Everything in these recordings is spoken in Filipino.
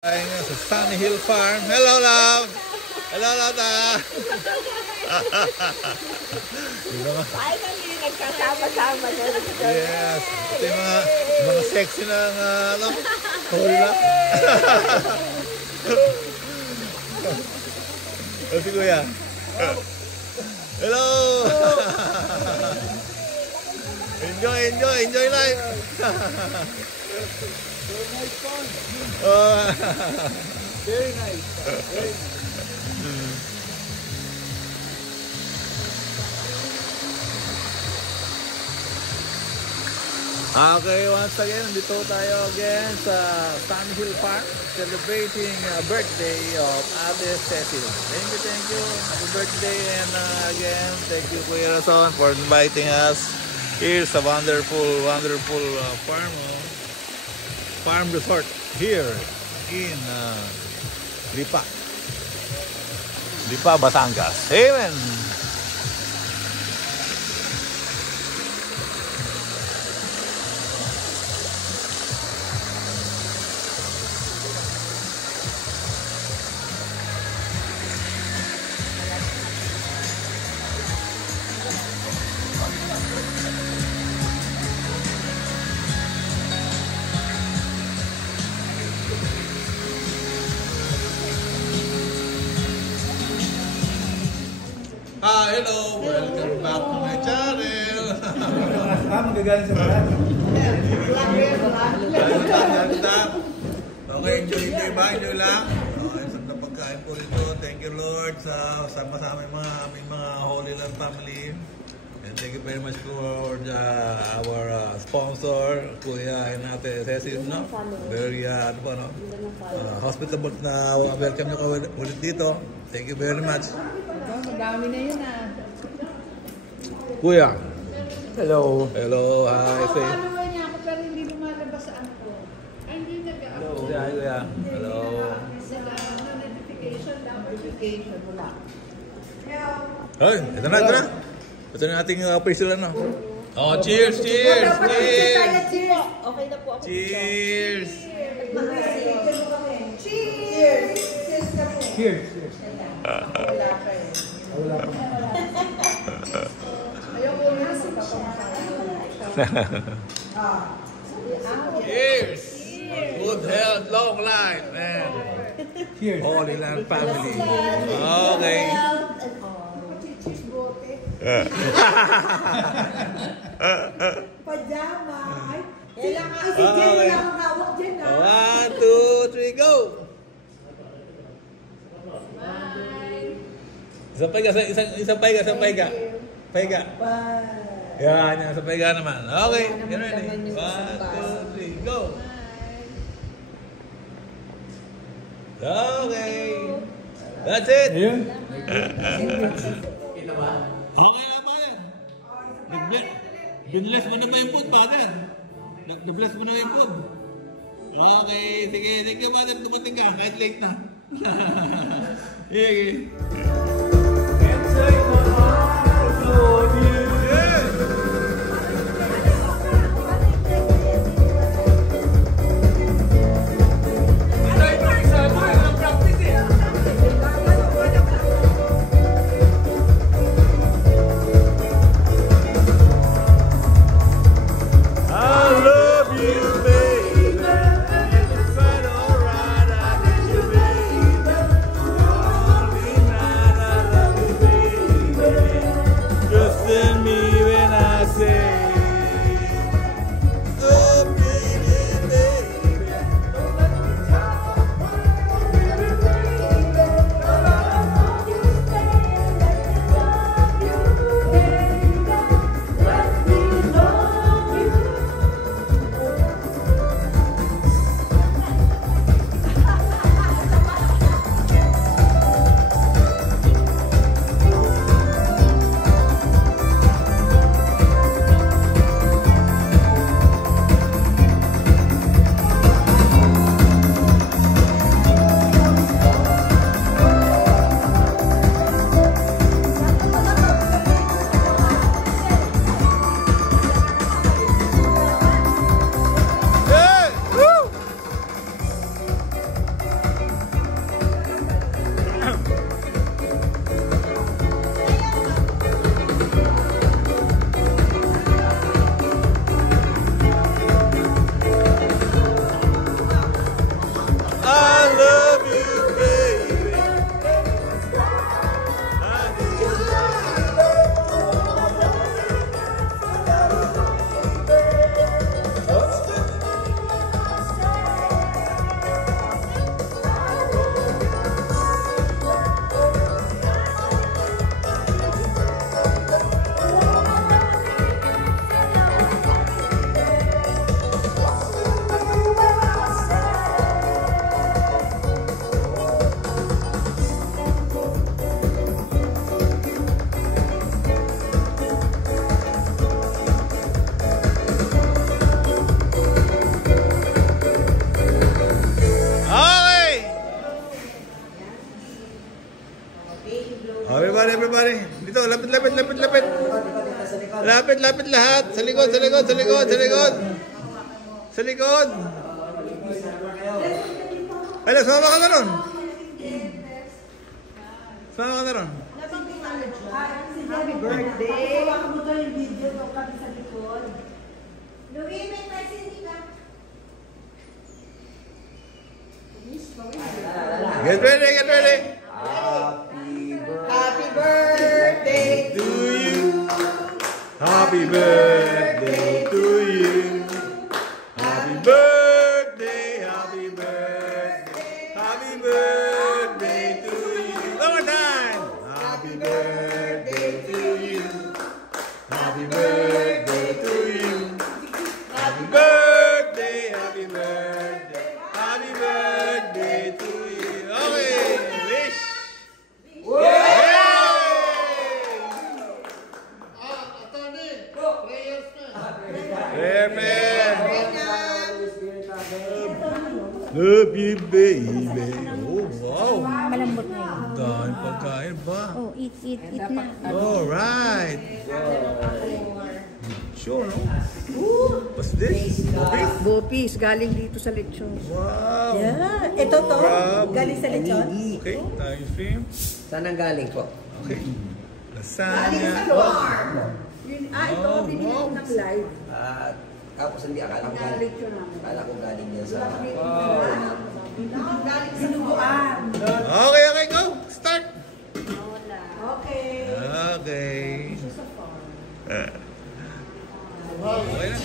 Sa Sunny Hill Farm. Hello, love! Hello, Lata! Finally, nagkasama-sama na rin. Yes! Ito yung mga sexy na ano? Hula. O si Kuya. Hello! Enjoy life! So nice fun. Oh. Very nice. Very nice. Okay, once again, dito tayo again sa Sunny Hill Farm celebrating birthday of Ate Cecil. Thank you. Happy birthday and again, thank you Kuya Rason for inviting us. Here's a wonderful farm resort here in Lipa, Batangas. Amen. Hello! Welcome back to my channel! Magagaling sa balat. Okay, enjoy lang. Okay, sa pagkain po ito. Thank you Lord sa sama-sama yung aming mga Holy Land family. And thank you very much for our sponsor, Kuya and Ate Cecil, no? Very, hospitable na welcome nyo ulit dito. Thank you very much. Madami na yun Kuya. Hello. Hello, hi. Say. Follower niya ako pero hindi lumalabas sa ako. Ay, hindi nag-upload. Hi, Kuya. Hello. Sila, notification lang. Notification, wala. Ay, ito na. Ito na ating official ano. Oh, cheers! Cheers! Okay na po ako. Cheers! Cheers. Wala pa eh. Wala pa. Ayoko na si Cheers! Good health, long life, man. Cheers. Holy Land family. Okay. Pajama. Sila nga si Jen wala akong hawak dyan ha. 1, 2, 3, go! Isang paiga. Paiga. Yan, sa paiga naman. Okay, get ready. 1, 2, 3, go! Okay. That's it. Ayun. Okay na pa yan. Binless mo na ba yung food, father? Nag-bless mo na yung food. Okay, sige. Thank you, father. Dumating ka. Kahit late na. Sige. lapit. Lapit lahat. Sa likod. Sa likod. Ay, sumama ka na ron. Happy birthday! Hawakan mo to yung video nung kami sa likod. Louie, may present ka. Get ready. Happy birthday To you. Happy birthday to you. Happy birthday to you. One more time. Happy birthday to you. Happy birthday to you. Happy birthday to you. Okay, wish. Love you, baby. Oh, wow. Malambot na yun. Dahil pagkain ba? Oh, eat na. Alright. Sure, no? What's this? Bopis, galing dito sa lechon. Wow. Yeah, ito to. Grabe. Galing sa lechon. Okay, tayo film. Saan ang galing po? Okay. Galing sa Lasagna. farm. Ito, Oh, binili wow. ko ng live. Tapos hindi, akala ko galing. Akala ko galing yan sa... Galing sa Lubuan. Okay, go. Start. Okay. Okay. Okay na.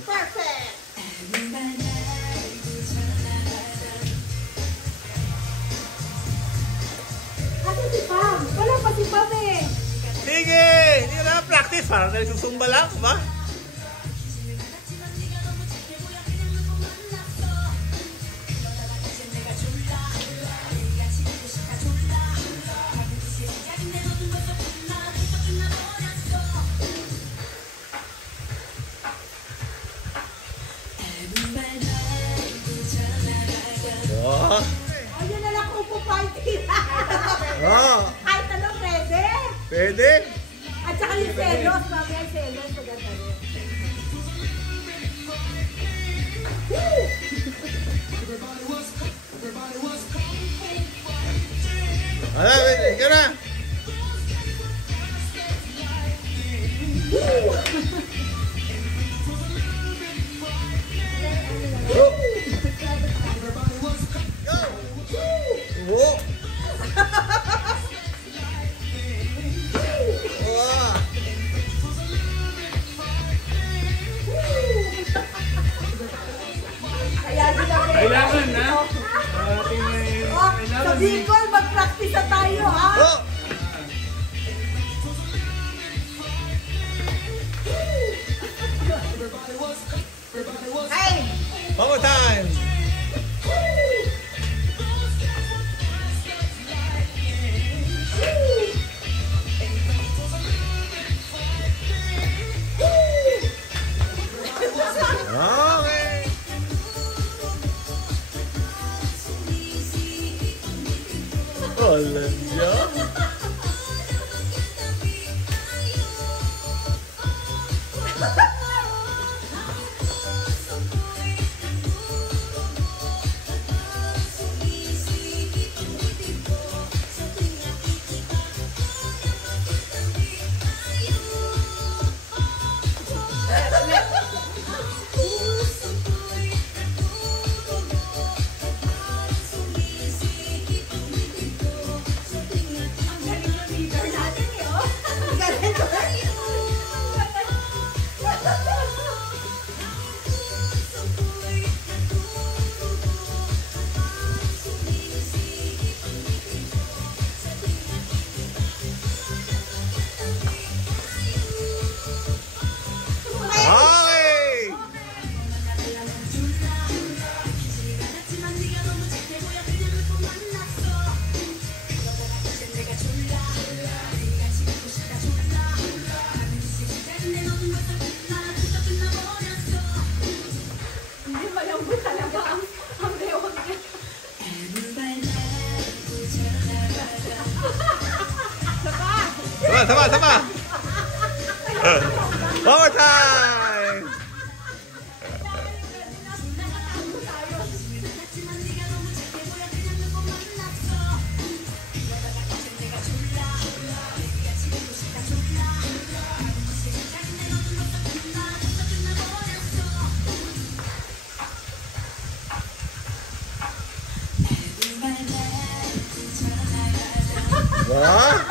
Perfect. Kasi si Pam. Wala pa si Pam eh. Sige! Hindi ka na practice. Parang nagsusumba lang, ba? Oh. Ayun na lang upo party. Oh. Kahit ano, pwede. Pwede? At saka yung selos, mamaya selos, maganda rin. Ala, pwede. Ika na. Go. Go. Whoa. Wow. Kaya nila Kailangan na. Oh, sa Bicol, mag-practice na tayo, ha? Go. Hey! One more time. Okay. Walang yan. Sama. One more time. Wah.